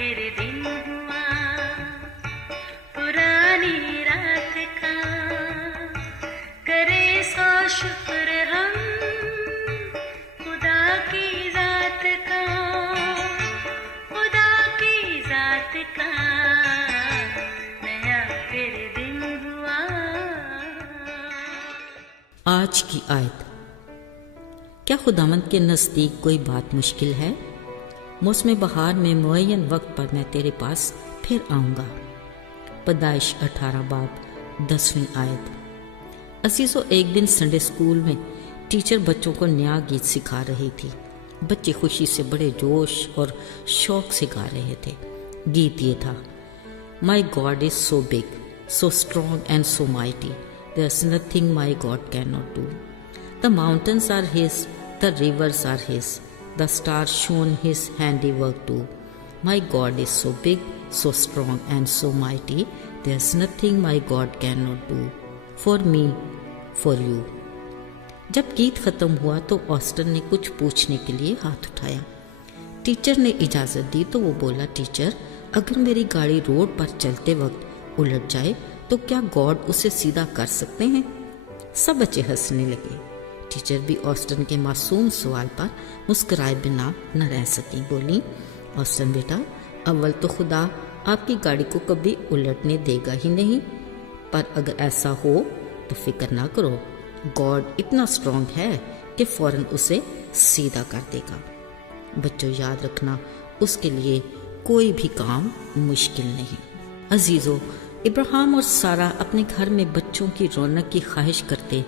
फिर दिन हुआ पुरानी रात का, करे सो शुक्र हम खुदा की जात का, खुदा की जात का, नया फिर दिन हुआ। आज की आयत। क्या खुदावंद के नज़दीक कोई बात मुश्किल है? मौसम बहार में मुअय्यन वक्त पर मैं तेरे पास फिर आऊँगा। पैदाइश 18 बाब 10वीं आयत। अजीज़ों, एक दिन संडे स्कूल में टीचर बच्चों को नया गीत सिखा रही थी। बच्चे खुशी से बड़े जोश और शौक से गा रहे थे। गीत ये था, my God is so big, so strong and so mighty, there is nothing my God can not do. The mountains are his, the rivers are his, the stars shown his handiwork too. My God is so big, so strong and so mighty, there's nothing my God cannot do. For me, for you. जब गीत खत्म हुआ तो Austin ने कुछ पूछने के लिए हाथ उठाया। टीचर ने इजाज़त दी तो वो बोला, टीचर, अगर मेरी गाड़ी रोड पर चलते वक्त उलट जाए तो क्या गॉड उसे सीधा कर सकते हैं? सब बच्चे हंसने लगे। टीचर भी ऑस्टन के मासूम सवाल पर मुस्कुराए बिना न रह सकी। बोली, ऑस्टन बेटा, अव्वल तो खुदा आपकी गाड़ी को कभी उलटने देगा ही नहीं, पर अगर ऐसा हो तो फिक्र ना करो, गॉड इतना स्ट्रांग है कि फौरन उसे सीधा कर देगा। बच्चों, याद रखना, उसके लिए कोई भी काम मुश्किल नहीं। अजीज़ों, इब्राहिम और सारा अपने घर में बच्चों की रौनक की ख्वाहिश करते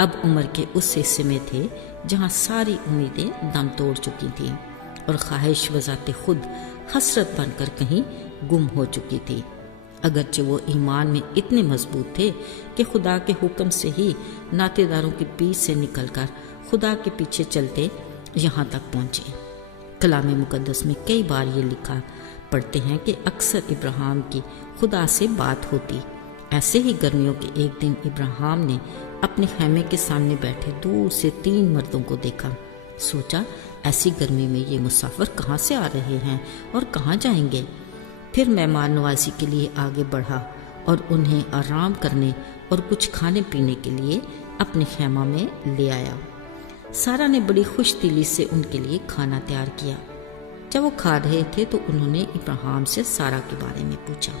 अब उम्र के उस हिस्से में थे जहाँ सारी उम्मीदें दम तोड़ चुकी थीं और ख्वाहिश बजाते खुद हसरत बनकर कहीं गुम हो चुकी थी। अगरचे वो ईमान में इतने मजबूत थे कि खुदा के हुक्म से ही नातेदारों के बीच से निकलकर खुदा के पीछे चलते यहाँ तक पहुँचे। कलाम मुकद्दस में कई बार ये लिखा पढ़ते हैं कि अक्सर इब्राहिम की खुदा से बात होती। ऐसे ही गर्मियों के एक दिन इब्राहिम ने अपने खैमे के सामने बैठे दूर से 3 मर्दों को देखा। सोचा, ऐसी गर्मी में ये मुसाफिर कहाँ से आ रहे हैं और कहाँ जाएंगे? फिर मेहमान नवाजी के लिए आगे बढ़ा और उन्हें आराम करने और कुछ खाने पीने के लिए अपने खैमा में ले आया। सारा ने बड़ी खुश दिली से उनके लिए खाना तैयार किया। जब वो खा रहे थे तो उन्होंने इब्राहिम से सारा के बारे में पूछा।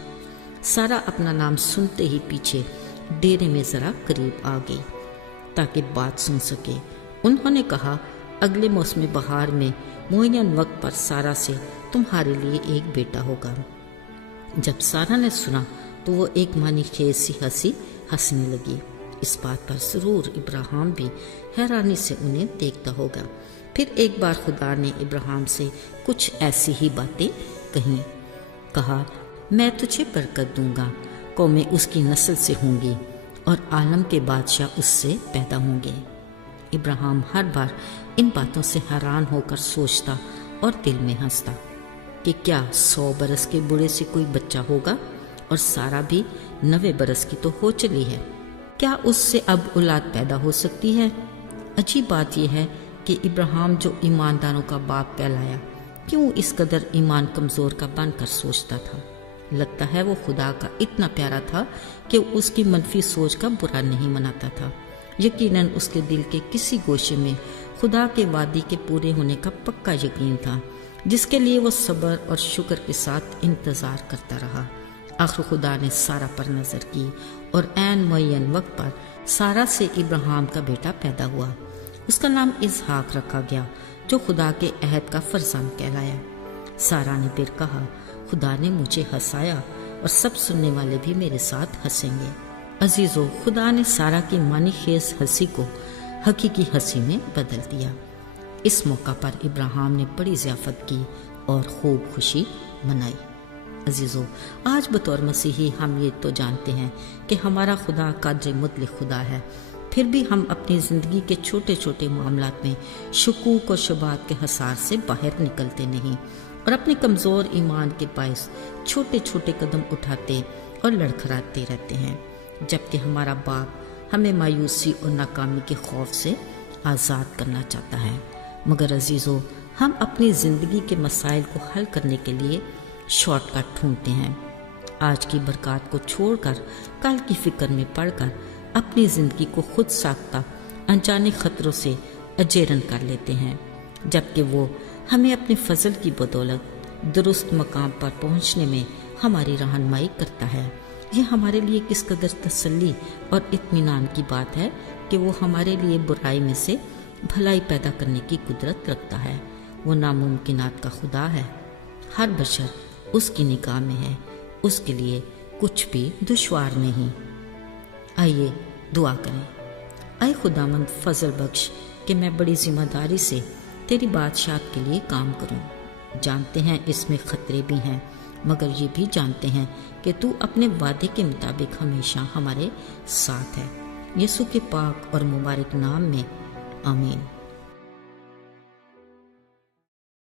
सारा अपना नाम सुनते ही पीछे डेरे में जरा करीब आ गई ताकि बात सुन सके। उन्होंने कहा, अगले मौसम बहार में मुअय्यन वक्त पर सारा से तुम्हारे लिए एक बेटा होगा। जब सारा ने सुना तो वो एक मानी खेज सी हंसी हंसने लगी। इस बात पर जरूर इब्राहिम भी हैरानी से उन्हें देखता होगा। फिर एक बार खुदा ने इब्राहिम से कुछ ऐसी ही बातें कहा, मैं तुझे बरकत दूंगा, कौमें उसकी नस्ल से होंगी और आलम के बादशाह उससे पैदा होंगे। इब्राहिम हर बार इन बातों से हैरान होकर सोचता और दिल में हंसता कि क्या 100 बरस के बूढ़े से कोई बच्चा होगा, और सारा भी 90 बरस की तो हो चली है। क्या उससे अब औलाद पैदा हो सकती है? अजीब बात यह है कि इब्राहिम जो ईमानदारों का बाप कहलाया, क्यों इस कदर ईमान कमज़ोर का बनकर सोचता था। लगता है वो खुदा का इतना प्यारा था कि उसकी मनफी सोच का बुरा नहीं मनाता था। यकीनन उसके दिल के किसी गोशे में खुदा के वादी के पूरे होने का पक्का यकीन था, जिसके लिए वो सब्र और शुक्र के साथ इंतज़ार करता रहा। आखिर खुदा ने सारा पर नज़र की और ऐन मुअय्यन वक्त पर सारा से इब्राहिम का बेटा पैदा हुआ। उसका नाम इसहाक रखा गया, जो खुदा के अहद का फरजान कहलाया। सारा ने फिर कहा, खुदा ने मुझे हंसाया और सब सुनने वाले भी मेरे साथ हंसेंगे। अजीज़ों, खुदा ने सारा की मानी खेज हंसी को हकीकी हंसी में बदल दिया। इस मौका पर इब्राहिम ने बड़ी ज़ियाफ़त की और खूब खुशी मनाई। अजीज़ों, आज बतौर मसीही हम ये तो जानते हैं कि हमारा खुदा कादिर मुतलक खुदा है, फिर भी हम अपनी ज़िंदगी के छोटे छोटे मामलात में शकूक और शुबात के हसार से बाहर निकलते नहीं और अपने कमज़ोर ईमान के बायस छोटे छोटे कदम उठाते और लड़खड़ाते रहते हैं, जबकि हमारा बाप हमें मायूसी और नाकामी के खौफ से आज़ाद करना चाहता है। मगर अजीज़ों, हम अपनी ज़िंदगी के मसाइल को हल करने के लिए शॉर्ट कट ढूंढते हैं। आज की बरकत को छोड़कर कल की फिक्र में पड़कर अपनी ज़िंदगी को खुद साख्ता अनजाने ख़तरों से अजेरन कर लेते हैं, जबकि वो हमें अपने फजल की बदौलत दुरुस्त मकाम पर पहुंचने में हमारी रहनुमाई करता है। यह हमारे लिए किस कदर तसल्ली और इत्मीनान की बात है कि वो हमारे लिए बुराई में से भलाई पैदा करने की कुदरत रखता है। वो नामुमकिनात का खुदा है। हर बशर उसकी निगाह में है, उसके लिए कुछ भी दुश्वार नहीं। आइए दुआ करें। ऐ खुदावंद फजल बख्श कि मैं बड़ी जिम्मेदारी से तेरी बादशाहत के लिए काम करूं। जानते हैं इसमें खतरे भी हैं, मगर ये भी जानते हैं कि तू अपने वादे के मुताबिक हमेशा हमारे साथ है। यीशु के पाक और मुबारक नाम में आमीन।